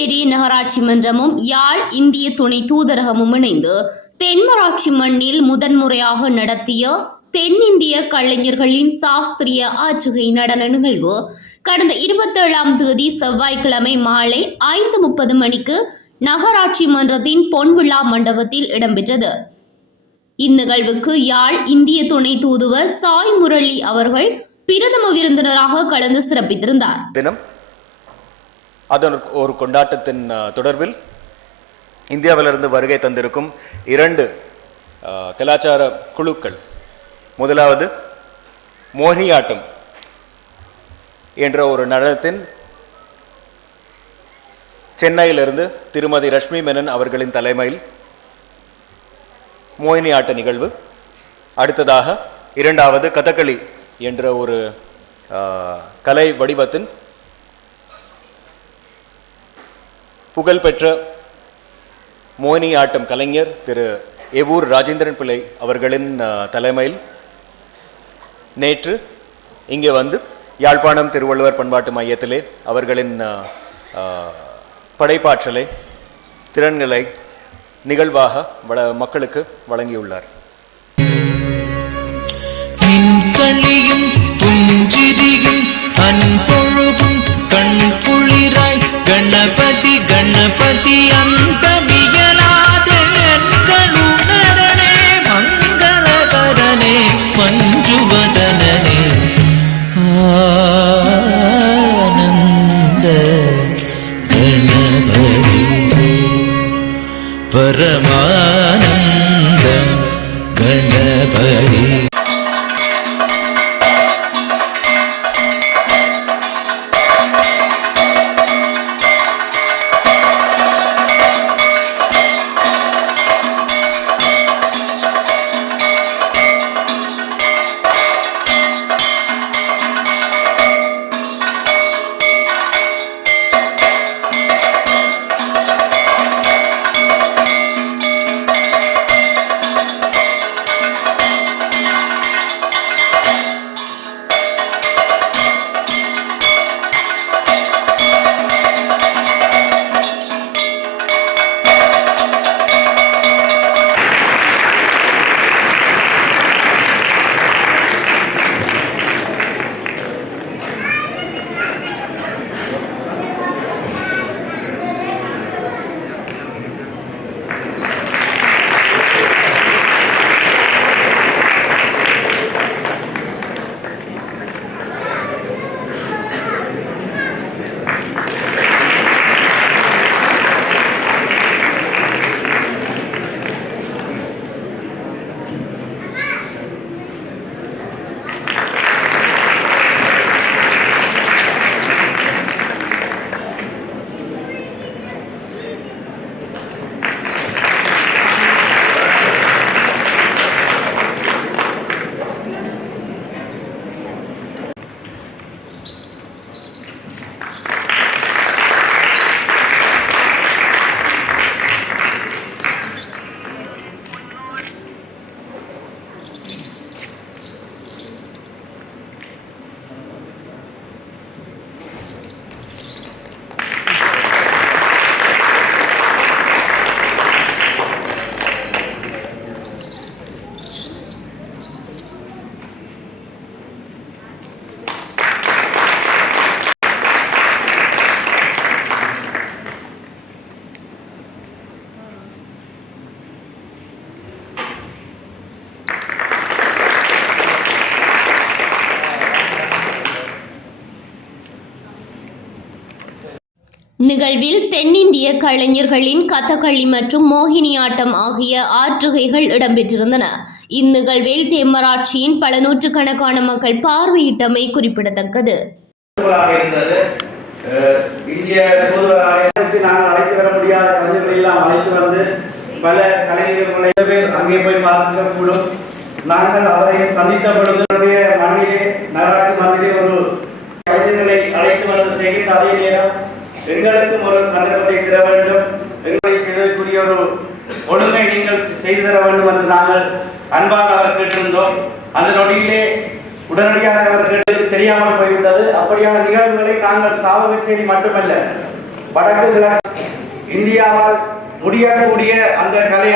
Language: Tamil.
புதுச்சேரி நகராட்சி மன்றமும் யாழ் இந்திய துணை தூதரகமும் இணைந்து தென்மராட்சி மண்ணில் முதன்முறையாக நடத்திய தென்னிந்திய கலைஞர்களின் சாஸ்திரிய ஆற்றுகை நடன நிகழ்வு கடந்த 27ஆம் தேதி செவ்வாய்க்கிழமை மாலை 5:30 மணிக்கு நகராட்சி மன்றத்தின் பொன்விழா மண்டபத்தில் இடம்பெற்றது. இந்நிகழ்வுக்கு யாழ் இந்திய துணை தூதுவர் சாய் முரளி அவர்கள் பிரதம விருந்தினராக கலந்து சிறப்பித்திருந்தார். அதன் ஒரு கொண்டாட்டத்தின் தொடர்பில் இந்தியாவிலிருந்து வருகை தந்திருக்கும் 2 கலாச்சார குழுக்கள், முதலாவது மோகினியாட்டம் என்ற ஒரு நடனத்தின் சென்னையிலிருந்து திருமதி ரஷ்மி மேனன் அவர்களின் தலைமையில் மோகினியாட்ட நிகழ்வு, அடுத்ததாக 2வது கதகளி என்ற ஒரு கலை வடிவத்தின் புகழ்பெற்ற மோகினியாட்டம் கலைஞர் திரு எவூர் ராஜேந்திரன் பிள்ளை அவர்களின் தலைமையில் நேற்று இங்கே வந்து யாழ்ப்பாணம் திருவள்ளுவர் பண்பாட்டு மையத்திலே அவர்களின் படைப்பாற்றலை, திறன்களை நிகழ்வாக மக்களுக்கு வழங்கியுள்ளார். கணபதி கணபதி அந்த வியலாத கருணரனே மங்களகரனே மஞ்சுவதனனே ஆனந்த கணபதி பரமானந்த கணபதி. நிகழ்வில் தென்னிந்திய கலைஞர்களின் கதகளி மற்றும் மோகினியாட்டம் ஆகிய ஆற்றுகைகள் இடம்பெற்றிருந்தன. இந்நிகழ்வில் தென்மராட்சியின் பல நூற்றுக்கணக்கான மக்கள் பார்வையிட்டமை குறிப்பிடத்தக்கது. நாங்கள் அவரை சந்தித்த பொழுது மண்ணிலே நகராட்சி மந்திரி ஒரு கலைஞர்களை அழைத்து வந்து செய்கின்ற அதே நேரம் எங்களுக்கும் ஒரு சந்தர்ப்பத்தை தர வேண்டும், எங்களை செய்வதற்குரிய ஒரு ஒழுங்கை நீங்கள் செய்து தர வேண்டும் என்று நாங்கள் அன்பாக அவர் கேட்டிருந்தோம். அந்த நொடியிலே உடனடியாக அவர்களுக்கு தெரியாமல் போய்விட்டது. அப்படியான நிகழ்வுகளை நாங்கள் சாவகச்சேரி மட்டுமல்ல வடக்கு கிழக்கு இந்தியாவால் முடியக்கூடிய அந்த கலை